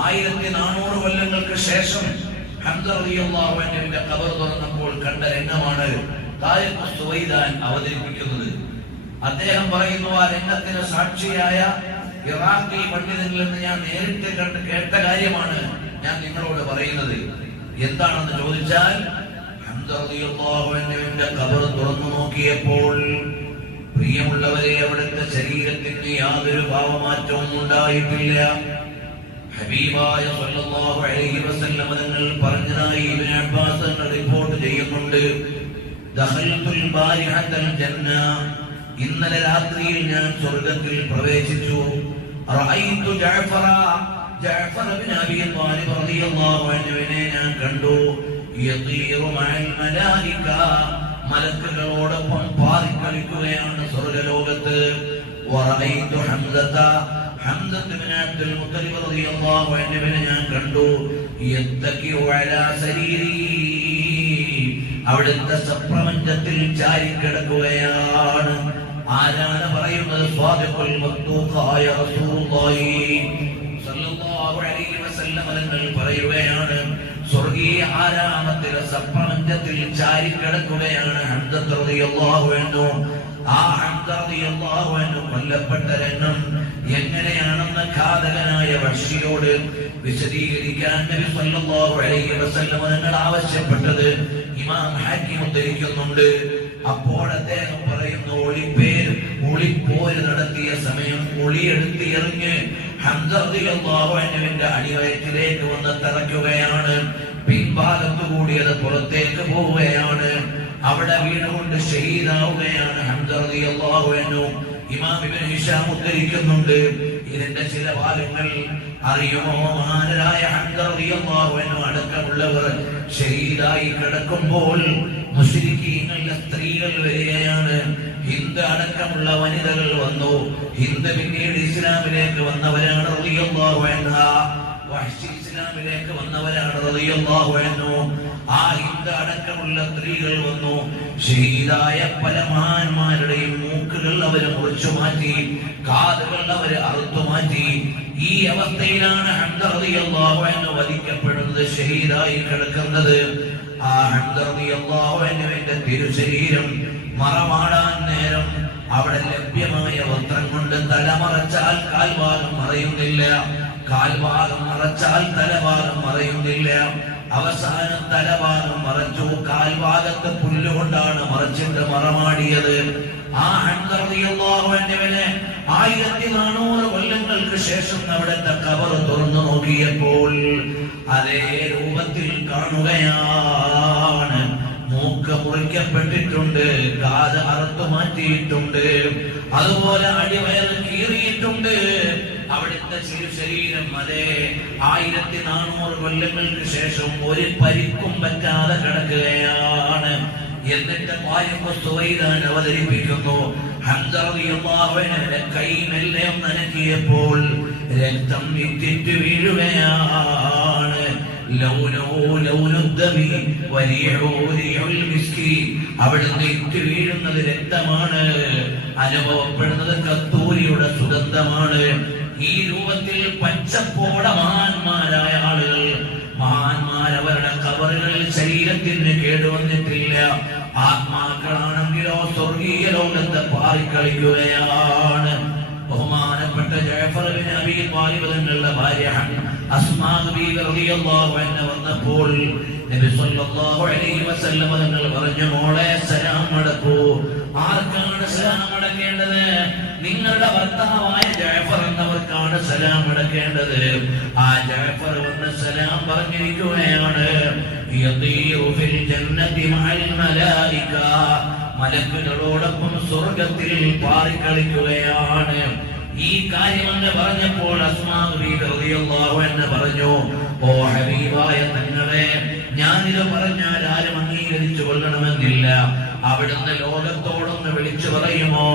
1400 കൊല്ലങ്ങൾക്ക് ശേഷം ഹംസ റളിയല്ലാഹു അൻഹുവിന്റെ ഖബർ തുറന്നപ്പോൾ കണ്ട രംഗമാണ് താരിഖ് സുവൈദാൻ അവതരിപ്പിക്കുന്നത്. അദ്ദേഹം പറയുന്നു, ആ രംഗത്തിന് സാക്ഷിയായ ഇറാഖി പണ്ഡിതനിൽ നിന്ന് ഞാൻ നേരിട്ട് കേട്ട കാര്യമാണ് ഞാൻ നിങ്ങളോട് പറയുന്നത്. എന്താണെന്ന് ചോദിച്ചാൽ, ഹംസ റളിയല്ലാഹു അൻഹുവിന്റെ ഖബർ തുറന്നു നോക്കിയപ്പോൾ പ്രിയമുള്ളവരെ, അവിടുത്തെ ശരീരത്തിന് യാതൊരു ഭാവമാറ്റവും ഉണ്ടായിട്ടില്ല. ഹബീബായ സല്ലല്ലാഹു അലൈഹി വസല്ലം തങ്ങൾ പറഞ്ഞതായി ഇബ്നു അബ്ബാസ് റിപ്പോർട്ട് ചെയ്യുന്നുണ്ട്. ദഖൽതുൽ ബാരിഹത്തൽ ജന്ന, ഇന്നലെ രാത്രിയിൽ ഞാൻ സ്വർഗ്ഗത്തിൽ പ്രവേശിച്ചു. റഅയ്തു ജഅഫറ ഇബ്നു അബീ ത്വാലിബ് റളിയല്ലാഹു അൻഹുവിനെ ഞാൻ കണ്ടു. യതീറു മഅൽ മലായിക, മലക്കുകളോടൊപ്പം പാറിക്കളിക്കുകയാണ് സ്വർഗ്ഗലോകത്ത്. വറഅയ്തു ഹംസത ഇബ്നു അബ്ദുൽ മുത്തലിബ് റളിയല്ലാഹു അൻഹുവിനെ ഞാൻ കണ്ടു. യത്തഖിഉ അലാ സരീരി, അവിടുത്തെ സപ്രപഞ്ചത്തിൽ ചാരിക്കിടക്കുകയാണ്. ആരാണ് പറയുന്നത്? സ്വാദിഖുൽ മഖ്ദൂഖായ റസൂലുള്ളാഹി സ്വല്ലല്ലാഹു അലൈഹി വസല്ലം തങ്ങൾ പറയുകയാണ്, സ്വർഗീയ ആരാമത്തിലെ സപ്രപഞ്ചത്തിൽ ചാരിക്കിടക്കുകയാണ് ഹംസ റളിയല്ലാഹു അൻഹു. ആ ഹംസ റളിയല്ലാഹു അൻഹു കൊല്ലപ്പെട്ട രംഗം എങ്ങനെയാണെന്ന് ഘാതകനായ വഹ്ശിയോട് വിശദീകരിക്കാൻ നബി സല്ലല്ലാഹു അലൈഹി വസല്ലം തങ്ങൾ ആവശ്യപ്പെട്ടത് ഇമാം ഹാക്കിം ഉദ്ധരിക്കുന്നുണ്ട്. അപ്പോൾ അദ്ദേഹം പറയുന്നു, ഒളിപ്പോര് നടത്തിയ സമയം ഒളിയെടുത്ത് എറിഞ്ഞ് ഹംസ റളിയല്ലാഹു അൻഹുവിന്റെ അടിവയറ്റിലേക്ക് വന്ന് തറയ്ക്കുകയാണ്. പിൻഭാഗത്തു കൂടി അത് പുറത്തേക്ക് പോവുകയാണ്. അവിടെ വീണുകൊണ്ട് ഷഹീദാവുകയാണ് ഹംസ റളിയല്ലാഹു അൻഹു. ഇമാം ഇബ്നു ഹിശാം ഉദ്ധരിക്കുന്നുണ്ട്, ഇതിന്റെ ചില ഭാഗങ്ങൾ അറിയുമോ? മഹാനരായ ഹംസ റളിയല്ലാഹു അൻഹു അടക്കമുള്ളവർ ഷഹീദായി കിടക്കുമ്പോൾ മുശ്രിക്കീങ്ങളുടെ സ്ത്രീകൾ വരികയാണ്. ഹിന്ദ് അടക്കമുള്ള വനിതകൾ വന്നു. ഹിന്ദ് പിന്നീട് ഇസ്ലാമിലേക്ക് വന്നവരാണ് റളിയല്ലാഹു അൻഹാ. വഹ്ശി ഇസ്ലാമിലേക്ക് വന്നവരാണ് റളിയല്ലാഹു അൻഹു. ആ ഹിന്ദ് അടക്കമുള്ള സ്ത്രീകൾ വന്നു. ഷഹീദായ പല മഹാന്മാരുടെയും മൂക്കുകൾ അവർ മുറിച്ചു മാറ്റി, കാതുകൾ അവർ അറുത്തു മാറ്റി. ഈ അവസ്ഥയിലാണ് ഹംസ റളിയല്ലാഹു അൻഹു വധിക്കപ്പെടുന്നത്, ഷഹീദായി കിടക്കുന്നത്. ആ ഹംസ റളിയല്ലാഹു അൻഹുവിന്റെ തിരുശരീരം മറമാടാൻ നേരം അവിടെ ലഭ്യമായ വസ്ത്രം കൊണ്ട് തലമറച്ചാൽ കാൽഭാഗം മറയുന്നില്ല, കാൽഭാഗം മറച്ചാൽ തലഭാഗം മറയുന്നില്ല. അവസാനം തലഭാഗം മറച്ചു, കാൽഭാഗത്ത് പുല്ലുകൊണ്ടാണ് മറച്ചിട്ട് മറമാടിയത്. ആ ഹംസ റളിയല്ലാഹു അൻഹുവിനെ 1400 കൊല്ലങ്ങൾക്ക് ശേഷം അവിടുത്തെ ഖബർ തുറന്നു നോക്കിയപ്പോൾ അതേ രൂപത്തിൽ കാണുകയാണ്. മൂക്ക് മുറിക്കപ്പെട്ടിട്ടുണ്ട്, കാത് അറുത്തു മാറ്റിയിട്ടുണ്ട്, അതുപോലെ അടിവയർ കീറിയിട്ടുണ്ട്. അവിടുത്തെ ശരീരം അതേ 1400 കൊല്ലങ്ങൾക്ക് ശേഷം ഒരു പരിക്കും പറ്റാതെ കിടക്കുകയാണ്. എന്നിട്ട് താരിഖ് സുവൈദാൻ അവതരിപ്പിക്കുന്നു, ഹംസ റളിയല്ലാഹു അൻഹുവിന്റെ കൈ മെല്ലെ നനക്കിയപ്പോൾ രക്തം ഇറ്റിറ്റ് വീഴുകയാണ്. അവിടുന്ന് ഇറ്റ് വീഴുന്നത് രക്തമാണ്, അനുഭവപ്പെടുന്നത് കസ്തൂരിയുടെ സുഗന്ധമാണ്. ഈ രൂപത്തിൽ പച്ചപ്പോട മഹാന്മാരായ ആളുകൾ, മഹാന്മാരവരുടെ ഖബറുകളിൽ ശരീരത്തിന് കേടുവന്നിട്ടില്ല. ആത്മാക്കളാണെങ്കിലോ സ്വർഗീയ ലോകത്ത് പാറിക്കളിക്കുകയാണ്. ബഹുമാനപ്പെട്ട ജഅഫർ ഇബ്നു അബീ ത്വാലിബ് തങ്ങളുടെ ഭാര്യ അസ്മാ ബീവി റളിയല്ലാഹു അൻഹ വന്നപ്പോൾ നബി സല്ലല്ലാഹു അലൈഹി വസല്ലം തങ്ങൾ പറഞ്ഞു, മോളെ സലാം മടക്കൂ. ആർക്കാണ് സലാം മടക്കേണ്ടത്? നിങ്ങളുടെ ഭർത്താവായ ജഅഫർ എന്നവർക്കാണ് സലാം മടക്കേണ്ടത്. ആ ജഅഫർ വന്ന് സലാം പറഞ്ഞിരിക്കുകയാണ്, യതീറു ഫിൽ ജന്നതി മഅൽ മലായിക, മലക്കുകളോടൊപ്പം സ്വർഗ്ഗത്തിൽ പാറിക്കളിക്കുകയാണ്. ഈ കാര്യമെന്ന് പറഞ്ഞപ്പോൾ അസ്മാ ബീവി റളിയല്ലാഹു അൻഹ പറഞ്ഞു, ഓ ഹബീബായ തങ്ങളെ, ഞാനിത് പറഞ്ഞാൽ ആരും അംഗീകരിച്ചു കൊള്ളണമെന്നില്ല. അവിടുന്ന് ലോകത്തോടൊന്ന് വിളിച്ചു പറയുമോ,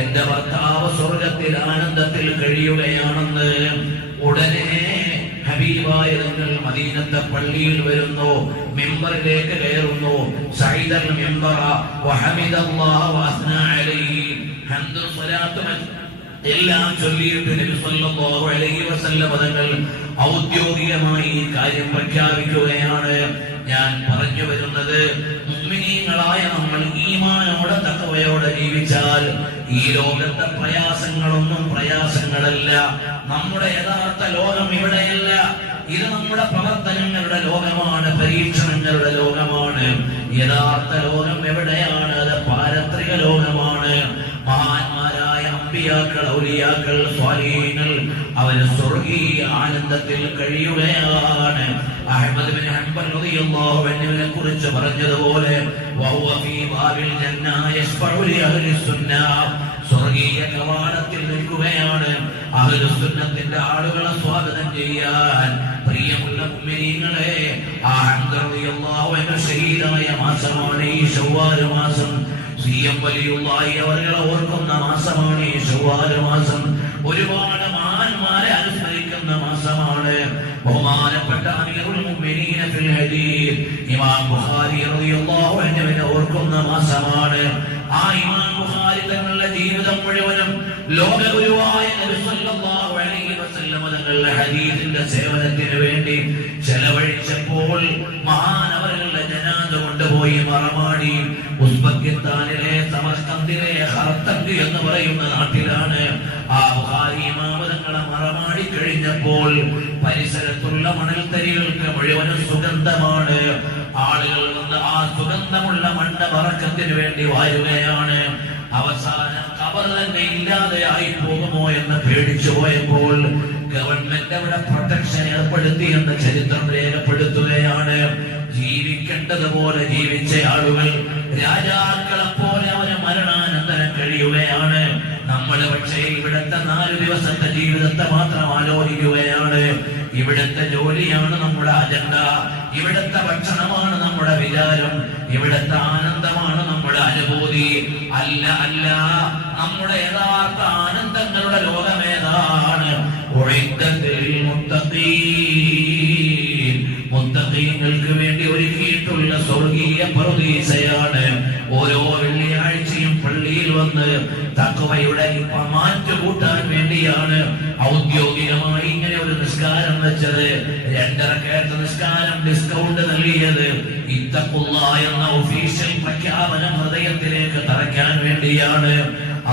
എന്റെ ഭർത്താവ് സ്വർഗത്തിൽ ആനന്ദത്തിൽ കഴിയുകയാണെന്ന്? ഉടനെ ഹബീബായ തങ്ങൾ മദീനത്തെ പള്ളിയിൽ വരുന്നു, മിമ്പറിലേക്ക് കയറുന്നു. സഈദൽ മിമ്പറ വഹമിദല്ലാഹ വഅസ്നാ അലൈഹി, ഹംദും സ്വലാത്തും എല്ലാം ചൊല്ലിയിട്ട് നബി സല്ലല്ലാഹു അലൈഹി വസല്ലം തങ്ങൾ ഔദ്യോഗികമായി ഈ കാര്യം പ്രഖ്യാപിക്കുകയാണ്. ഞാൻ പറഞ്ഞു വരുന്നത്, മുഅ്മിനീങ്ങളായ നമ്മൾ ഈമാനോടെ തഖ്വയോടെ ജീവിച്ചാൽ ഈ ലോകത്തെ പ്രയാസങ്ങളൊന്നും പ്രയാസങ്ങളല്ല. നമ്മുടെ യഥാർത്ഥ ലോകം ഇവിടെയല്ല. ഇത് നമ്മുടെ പ്രവർത്തനങ്ങളുടെ ലോകമാണ്, പരീക്ഷണങ്ങളുടെ ലോകമാണ്. യഥാർത്ഥ ലോകം എവിടെയാണ്? അത് പാരത്രിക ലോകമാണ്. മഹാന്മാരായ അമ്പിയാക്കൾ, ഔലിയാക്കൾ, സ്വാലിഹീങ്ങൾ അവർ സ്വർഗീയ ആനന്ദത്തിൽ കഴിയുകയാണ്. അഹ്മദ് ബിൻ ഹംബൽ റളിയല്ലാഹു അൻഹുവിനെ കുറിച്ച് പറഞ്ഞതുപോലെ വഹുവ ഫീ ബാബിൽ ജന്ന യസ്ഫഉ ലി അഹ്ലി സുന്നah, സ്വർഗീയ കവാടത്തിൽ നിൽക്കുകയാണ് അഹ്ലുസ് സുന്നത്തിന്റെ ആളുകളെ സ്വാഗതം ചെയ്യാൻ. പ്രിയമുള്ള മുഅ്മിനീങ്ങളെ, ഹംദ് റളിയല്ലാഹു അൻഹു ഷഹീദായ മാസമാണ് ഈ ശവ്വാൽ മാസം. സിയം വലിയുള്ളാഹി അവരെ ഓർക്കുന്ന മാസമാണ് ഈ ശവ്വാൽ മാസം. ഒരുപാട് മഹാന്മാരെ അനുസ്മരിക്കുന്ന മാസമാണ്. ബഹുമാനപ്പെട്ട അമീറുൽ മുഅ്മിനീൻ ഫിൽ ഹദീസ് ഇമാം ബുഖാരി റളിയല്ലാഹു അൻഹുവിനെ ഓർക്കുന്ന മാസമാണ്. ആ ഇമാം ബുഖാരി തങ്ങളുടെ ജീവിതം മുഴുവനും ലോകഗുരുവായ നബി സല്ലല്ലാഹു അലൈഹി വസല്ലം തങ്ങളുടെ ഹദീസിന്റെ സേവനത്തിന് വേണ്ടി ചെലവഴിച്ചപ്പോൾ മഹാനവറുകളുടെ ജനാസ കൊണ്ടുപോയി മറമാടി ഉസ്ബെക്കിസ്ഥാനിലെ സമർഖന്ദിലെ ഖർതങ്ക് എന്ന് പറയുന്ന നാട്ടിലാണ് ആ ബുഖാരി ഇമാം തങ്ങളെ മറമാടി കഴിഞ്ഞപ്പോൾ പരിസരത്തുള്ള മണൽത്തരികൾക്ക് മുഴുവനും സുഗന്ധമാണ്. ആളുകൾ വന്ന് ആ സുഗന്ധമുള്ള മണ്ണ ബറക്കത്തിന് വേണ്ടി വാരുകയാണ്. അവസാനം ഖബർ തന്നെ ഇല്ലാതെയായി പോകുമോ എന്ന് പേടിച്ചു പോയപ്പോൾ ഗവൺമെന്റ് അവിടെ പ്രൊട്ടക്ഷൻ ഏർപ്പെടുത്തി എന്ന് ചരിത്രം രേഖപ്പെടുത്തുകയാണ്. ജീവിക്കേണ്ടതുപോലെ ജീവിച്ച ആളുകൾ രാജാക്കളെ പോലെ അവന് മരണാനന്തരം കഴിയുകയാണ്. നമ്മൾ പക്ഷേ ഇവിടുത്തെ 4 ദിവസത്തെ ജീവിതത്തെ മാത്രം ആലോചിക്കുകയാണ്. ഇവിടുത്തെ ജോലിയാണ് നമ്മുടെ അജണ്ട, ഇവിടുത്തെ ഭക്ഷണമാണ് നമ്മുടെ വിചാരം, ഇവിടുത്തെ ആനന്ദമാണ് നമ്മുടെ അനുഭൂതി. അല്ല അല്ല, നമ്മുടെ യഥാർത്ഥ ആനന്ദങ്ങളുടെ ലോകമേതാണ്? മുത്തഖീങ്ങൾക്ക് വേണ്ടി ഒരുക്കിയിട്ടുള്ള സ്വർഗീയ പറുദീസയാണ്. ഓരോ വെള്ളിയാഴ്ചയും പള്ളിയിൽ വന്ന് തഖ്വയുടെ മാറ്റു കൂട്ടാൻ വേണ്ടിയാണ് ഔദ്യോഗികമായി ഇങ്ങനെ ഒരു നിസ്കാരം വെച്ചത്. 2 റക്അത്ത് നിസ്കാരം ഡിസ്കൗണ്ട് നൽകിയത് ഇത്തഖുല്ലാഹ് എന്ന ഒഫീഷ്യൽ പ്രഖ്യാപനം ഹൃദയത്തിലേക്ക് തറയ്ക്കാൻ വേണ്ടിയാണ്.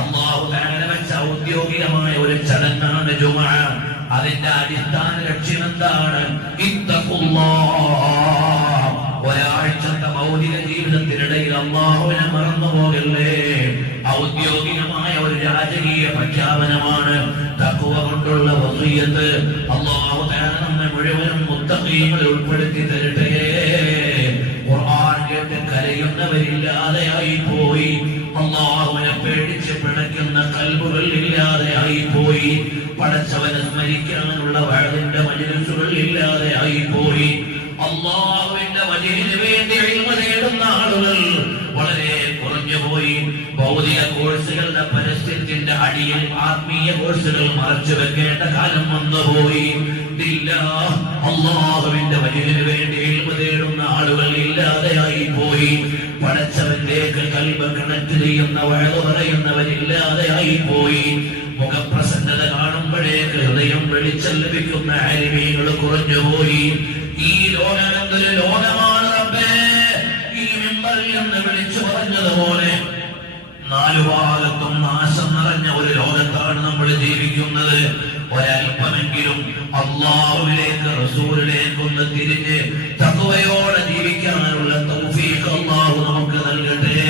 അല്ലാഹു തആല വെച്ച ഔദ്യോഗികമായ ഒരു ചടങ്ങാണ് ജുമുഅ. അതിന്റെ അടിസ്ഥാന ലക്ഷ്യം എന്താണ്? ഇത്തഖുല്ലാഹ്. ഒരാഴ്ചത്തെ ഭൗതിക ജീവിതത്തിനിടയിൽ അല്ലാഹുവിനെ മറന്നുപോകല്ലേ. ഔദ്യോഗികമായ ഒരു രാജകീയ പ്രഖ്യാപനമാണ് തഖ്വ കൊണ്ടുള്ള വസിയ്യത്ത്. അല്ലാഹു തആല നമ്മെ മുഴുവനും മുത്തഖീങ്ങളിൽ ഉൾപ്പെടുത്തി തരട്ടെ. ഖുർആൻ കേട്ട് കരയുന്നവരില്ലാതെയായി പോയി, അല്ലാഹുവിനെ പേടിച്ച് പിടയ്ക്കുന്ന ഖൽബുകൾ ഇല്ലാതെയായി പോയി, പടച്ചവനെ സ്മരിക്കാനുള്ള വഅദിന്റെ മജ്‌ലിസുകൾ ഇല്ലാതെയായി പോയി, അല്ലാഹുവിന്റെ വജഹിന് വേണ്ടി ഇൽമു നേടുന്ന ആളുകൾ വളരെ കുറഞ്ഞുപോയി. ഭൗതിക കോഴ്സുകളുടെ പരസ്യത്തിന്റെ അടിയിൽ ആത്മീയ കോഴ്സുകൾ മറച്ചു വെക്കേണ്ട കാലം വന്നുപോയി. അല്ലാഹുവിന്റെ വജഹിന് വേണ്ടി ഇൽമു നേടുന്ന ആളുകൾ ഇല്ലാതെയായി പോയി. പടച്ചവനിലേക്ക് ഖൽബ് കണക്ട് ചെയ്യുന്ന വഅദ് പറയുന്നവരില്ലാതെയായി പോയി. മുഖപ്രസന്നത കാണുമ്പോഴേക്ക് ഹൃദയം വെളിച്ചം ലഭിക്കുന്ന ആലിമീങ്ങൾ കുറഞ്ഞുപോയി. ഈ ലോകം എന്തൊരു ലോകമാണ് റബ്ബേ! ഈ മിമ്പറിൽ നിന്ന് വിളിച്ചു പറഞ്ഞതുപോലെ 4 ഭാഗത്തും നാശം നിറഞ്ഞ ഒരു ലോകത്താണ് നമ്മൾ ജീവിക്കുന്നത്. ഒരല്പമെങ്കിലും അല്ലാഹുവിലേക്ക്, റസൂലിലേക്ക് ഒന്ന് തിരിഞ്ഞ് തഖ്വയോടെ ജീവിക്കാനുള്ള തൗഫീഖ് അല്ലാഹു നമുക്ക് നൽകട്ടെ.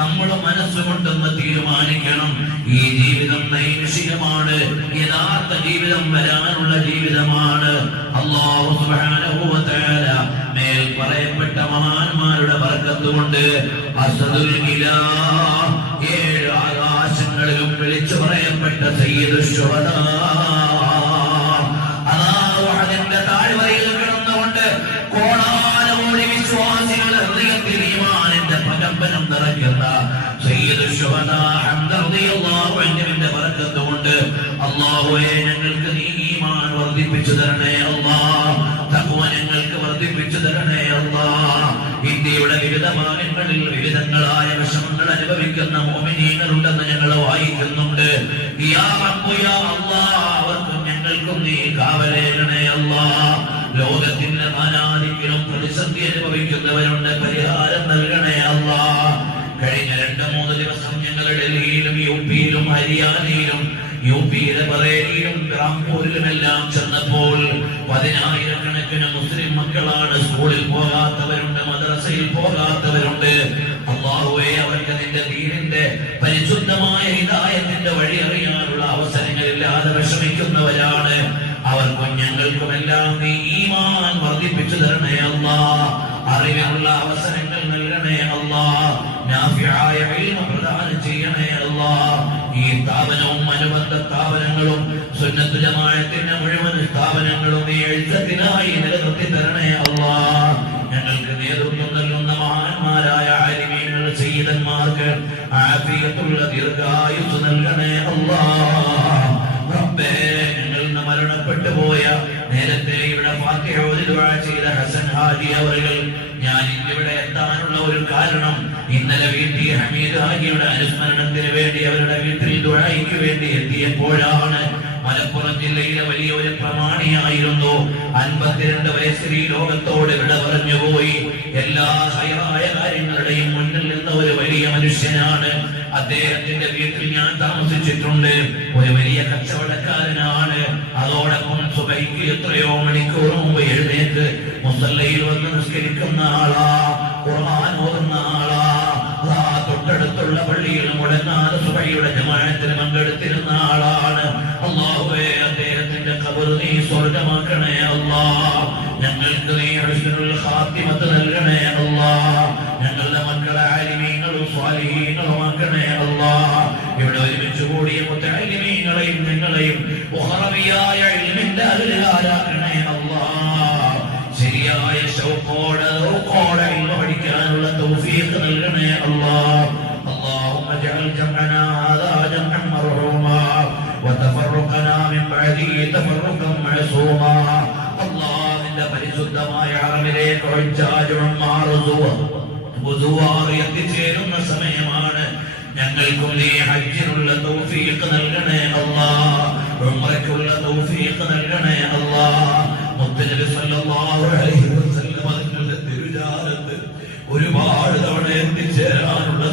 നമ്മൾ മനസ്സുകൊണ്ടൊന്ന് തീരുമാനിക്കണം, ഈ ജീവിതം നൈമിഷികമാണ്, യഥാർത്ഥ ജീവിതം വരാനുള്ള ജീവിതമാണ്. അല്ലാഹു സുബ്ഹാനഹു വ തആല മേൽ പറയപ്പെട്ട മഹാന്മാരുടെ ബർക്കത്ത് കൊണ്ട് അസ്ദുൽ ഇലാഹ് 7 ആകാശങ്ങളിലും വിളിച്ചു പറയപ്പെട്ട സയ്യിദുശ് ശുഹദാ അതിന്റെ താഴ്വരയിൽ കിടന്നുകൊണ്ട് കോടാനകോടി വിശ്വാസികളുടെ ഹൃദയത്തിൽ ഈമാനിന്റെ പ്രകമ്പനം നിറയ്ക്കുന്ന സയ്യിദുശ് ശുഹദാ ഹംദ് റളിയല്ലാഹു അൻഹുവിന്റെ ബർക്കത്ത് കൊണ്ട് അല്ലാഹുവേ, ഞങ്ങൾക്ക് നീ ഈമാൻ വർദ്ധിപ്പിച്ചു തരണേ അല്ലാഹ്, തഖ്വ ഞങ്ങൾക്ക് വർദ്ധിപ്പിച്ചു തരണേ അല്ലാഹ്. ഇന്ത്യയുടെ വിവിധ ഭാഗങ്ങളിൽ വിവിധങ്ങളായ വിഷമങ്ങൾ അനുഭവിക്കുന്ന മുഅ്മിനീങ്ങളുണ്ടെന്ന് ഞങ്ങൾ വായിക്കുന്നുണ്ട്. യാ റബ്ബ് യാ അല്ലാഹ്, അവർക്കും ഞങ്ങൾ ഞങ്ങൾക്കും നീ കാവലേകണേ അല്ലാഹ്. ലോകത്തിന്റെ നാനാദിക്കിലും പ്രതിസന്ധി അനുഭവിക്കുന്നവരുണ്ട്, പരിഹാരം നൽകണേ അല്ലാഹ്. കഴിഞ്ഞ 2-3 ദിവസം ഞങ്ങൾ ഡൽഹിയിലും യുപിയിലും ഹരിയാനയിലും യുപിയിലെ ബറേലിയിലും റാംപൂരിലുമെല്ലാം ചെന്നപ്പോൾ 10,000-കണക്കിന് മുസ്ലിം മക്കളാണ്. സ്കൂളിൽ പോകാത്തവരുണ്ട്, മദ്രസയിൽ പോകാത്തവരുണ്ട്. അല്ലാഹുവേ, അവർക്ക് നിന്റെ ദീനിന്റെ പരിശുദ്ധമായ ഹിദായത്തിന്റെ വഴി അറിയാനുള്ള അവസരങ്ങളില്ലാതെ വിഷമിക്കുന്നവരാണ്. അവർക്കും ഞങ്ങൾക്കുമെല്ലാം നീ ഈമാൻ വർദ്ധിപ്പിച്ചു തരണേ അല്ലാഹ്. അറിവിനുള്ള അവസരങ്ങൾ നൽകണേ അല്ലാഹ്. നാഫിയായ ഇൽമ പ്രദാനം ചെയ്യണേ അല്ലാഹ്. ഈ സ്ഥാപനവും അനുബന്ധ സ്ഥാപനങ്ങളും സുന്നത്ത് ജമാഅത്തിന്റെ മുഴുവൻ സ്ഥാപനങ്ങളും നീ എഴുത്തത്തിനായി നിലനിർത്തി തരണേ അല്ലാഹ്. ഞങ്ങൾക്ക് നേതൃത്വം നൽകുന്ന മഹാന്മാരായ ആലിമീങ്ങൾ, സയ്യിദന്മാർക്ക് ആഫിയത്തുള്ള ദീർഘായുസ്സ് നൽകണേ അല്ലാഹ്. റബ്ബേ, ഞങ്ങൾ മരണപ്പെട്ടു പോയ നേരത്തെ ഇവിടെ ഫാത്തിഹ ഓതി ദുആ ചെയ്ത ഹസൻ ഹാജി അവர்கள், ഞാൻ ഇവിടെ എത്താനുള്ള ഒരു കാരണം, ഇന്നലെ വീട്ടിൽ ഹമീദ് ഹാജിയുടെ അനുസ്മരണത്തിന് വേണ്ടി അവരുടെ വീട്ടിൽ ദുആയ്ക്ക് വേണ്ടി എത്തിയപ്പോഴാണ്. മലപ്പുറം ജില്ലയിലെ വലിയ ഒരു പ്രമാണിയായിരുന്നു. 52 വയസ്സിൽ ഈ ലോകത്തോട് വിട പറഞ്ഞുപോയി. എല്ലാ ഹൈറായ കാര്യങ്ങളുടെയും മുന്നിൽ നിന്ന ഒരു വലിയ മനുഷ്യനാണ്. അദ്ദേഹത്തിന്റെ വീട്ടിൽ ഞാൻ താമസിച്ചിട്ടുണ്ട്. ഒരു വലിയ കച്ചവടക്കാരനാണ്. അതോടൊപ്പം സുബഹിക്ക് എത്രയോ മണിക്കൂർ മുമ്പ് എഴുന്നേറ്റ് മുസല്ലയിൽ വന്ന് നിസ്കരിക്കുന്ന ആളാ, ഖുർആൻ ഓതുന്ന ആളാ. തൊട്ടടുത്തുള്ള പള്ളിയിൽ മുടങ്ങാതെ സുബഹിയുടെ ജമാഅത്തിന് പങ്കെടുത്തിരുന്ന ആളാണ്. അല്ലാഹുവേ, അദ്ദേഹത്തിന്റെ ഖബർ നീ സ്വർഗ്ഗമാക്കണേ അല്ലാഹ്. ഞങ്ങൾക്ക് നീ ഹുസ്നുൽ ഖാത്തിമത്ത് നൽകണേ അല്ലാഹ്. ഞങ്ങളുടെ മക്കളെ ആലിമീങ്ങളും സ്വാലിഹീങ്ങളും ആക്കണേ അല്ലാഹ്. ഇവിടെ ഒരുമിച്ച് കൂടിയ മുത്തഅല്ലിമീങ്ങളെയും നിങ്ങളെയും ഉഖറവിയായ ഇൽമിന്റെ അഹ്ലുകാരാക്കണേ അല്ലാഹ്. ശരിയായ ശൗഖോടെ ഇൽമ പഠിക്കാനുള്ള തൗഫീഖ് നൽകണേ അല്ലാഹ്. اللهم اجعل جمعنا هذا جمعا مرحوما وتفرقنا من بعده تفرقا معصوما. الله നിന്റെ പരിശുദ്ധമായ ഹറമിലേക്ക് എത്തിച്ചേരുന്ന സമയമാണ്. ഞങ്ങൾക്കും നീ ഹജ്ജിനുള്ള തൗഫീഖ് നൽകണേ അല്ലാഹ്. ഉംറയ്ക്കുള്ള തൗഫീഖ് നൽകണേ അല്ലാഹ്. മുത്തനബി സല്ലല്ലാഹു അലൈഹി വസല്ലം അതിന്റെ തിരുജാലത്ത് ഒരുപാട് തവണ എത്തിച്ചേരാനുള്ള